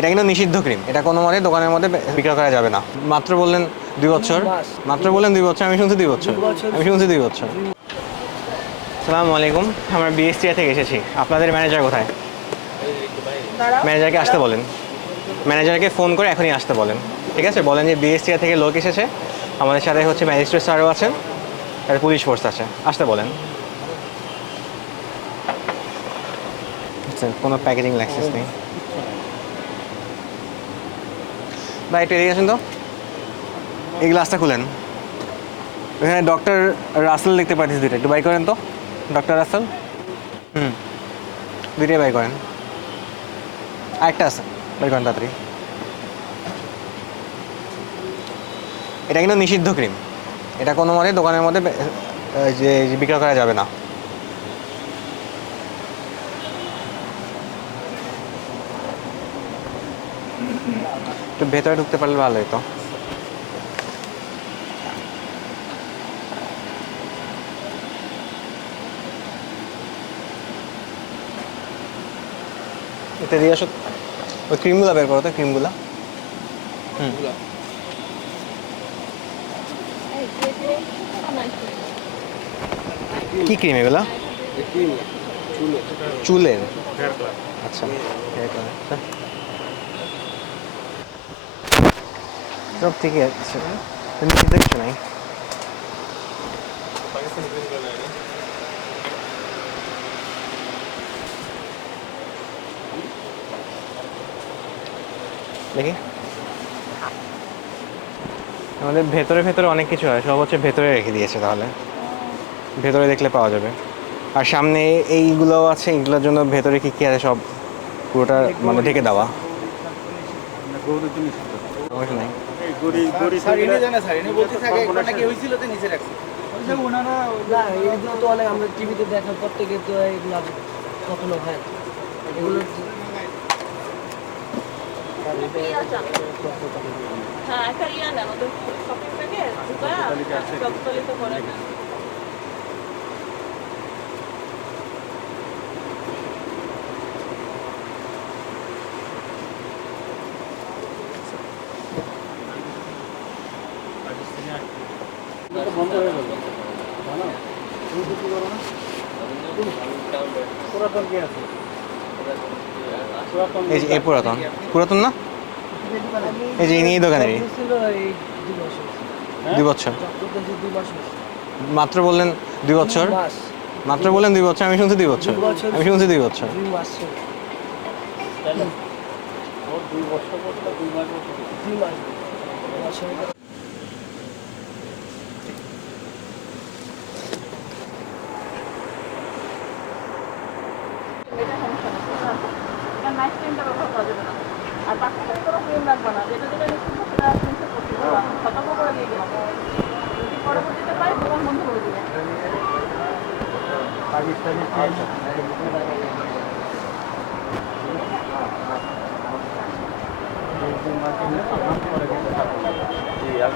এটা কিন্তু নিষিদ্ধ ক্রিম, এটা কোনো মতে দোকানের মধ্যে বিক্রয় করা যাবে না। মাত্র বললেন 2 বছর, মাত্র বললেন 2 বছর, আমি শুনছি 2 বছর, আমি শুনছি 2 বছর। আসসালামু আলাইকুম, আমরা বিএসটিআই থেকে এসেছি। আপনাদের ম্যানেজার কোথায়? ম্যানেজারকে আসতে বলেন, ম্যানেজারকে ফোন করে এখনই আসতে বলেন। ঠিক আছে, বলেন যে বিএসটিআই থেকে লোক এসেছে, আমাদের সাথে হচ্ছে ম্যাজিস্ট্রেট স্যারও আছেন, আর পুলিশ ফোর্স আছে, আসতে বলেন। কোনো প্যাকেজিং লাইসেন্স নেই ভাই, একটু এদিকে আসুন তো, এই গ্লাসটা খুলেন। এখানে ডক্টর রাসেল লিখতে পারতেছি, দুইটা একটু বাই করেন তো, ডক্টর রাসেল। দুইটাই বাই করেন, আরেকটা আছে, বাই করেন তাড়াতাড়ি। এটা কিন্তু নিষিদ্ধ ক্রিম, এটা কোনো মতে দোকানের মধ্যে যে বিক্রয় করা যাবে না। একটু ভেতরে ঢুকতে পারলে ভালো হতো। এতে দিয়ে আসো, ওই ক্রিমগুলো বের করো তো, ক্রিমগুলো। কি ক্রিম এগুলো? চুলের? আচ্ছা, সব ঠিকই আছে, নিষিদ্ধ কিছু নাই। দেখি, আমাদের ভেতরে ভেতরে অনেক কিছু হয়, সব হচ্ছে ভেতরে রেখে দিয়েছে, তাহলে ভেতরে দেখলে পাওয়া যাবে। আর সামনে এইগুলোও আছে, এইগুলোর জন্য ভেতরে কী কী আছে সব পুরোটা মানে ঢেকে দেওয়া। সমস্যা নাই। আমরা টিভিতে দেখার পর থেকে তো এগুলো কখনো হয় না। এগুলো হ্যাঁ, একটা ইয়া নেন, ওদের শপিং ব্যাগে রক্ততালিত করে নেন। বন্ধ হয়ে গেল। পুরাতন কি আছে? এই যে এই পুরাতন, পুরাতন না, এই যে এই দোকানেরই। ছিল এই 2 বছর। 2 বছর, চক্রতে 2 বছর। মাত্র বললেন 2 বছর, 2 মাস। মাত্র বললেন 2 বছর, আমি শুনছি 2 বছর, 2 বছর। আমি শুনছি 2 বছর। 2 মাস। ওর 2 বছর বলতে 2 মাস বলতে 2 মাস। বছর। এটা সমস্যা নেই, ঠিক আছে? এটা নাইট ক্রিমটা ব্যবহার করা যাবে না। আর বাকি কোনো ক্রিম লাগবে না, যেটা যেটা নিশ্চিত সেটা ক্রিমটা করতে হবে। আমি সতর্ক করে দিয়ে গেলাম, যদি পরবর্তীতে পাই দোকান বন্ধ করে দিবে। পাকিস্তানি জি, আর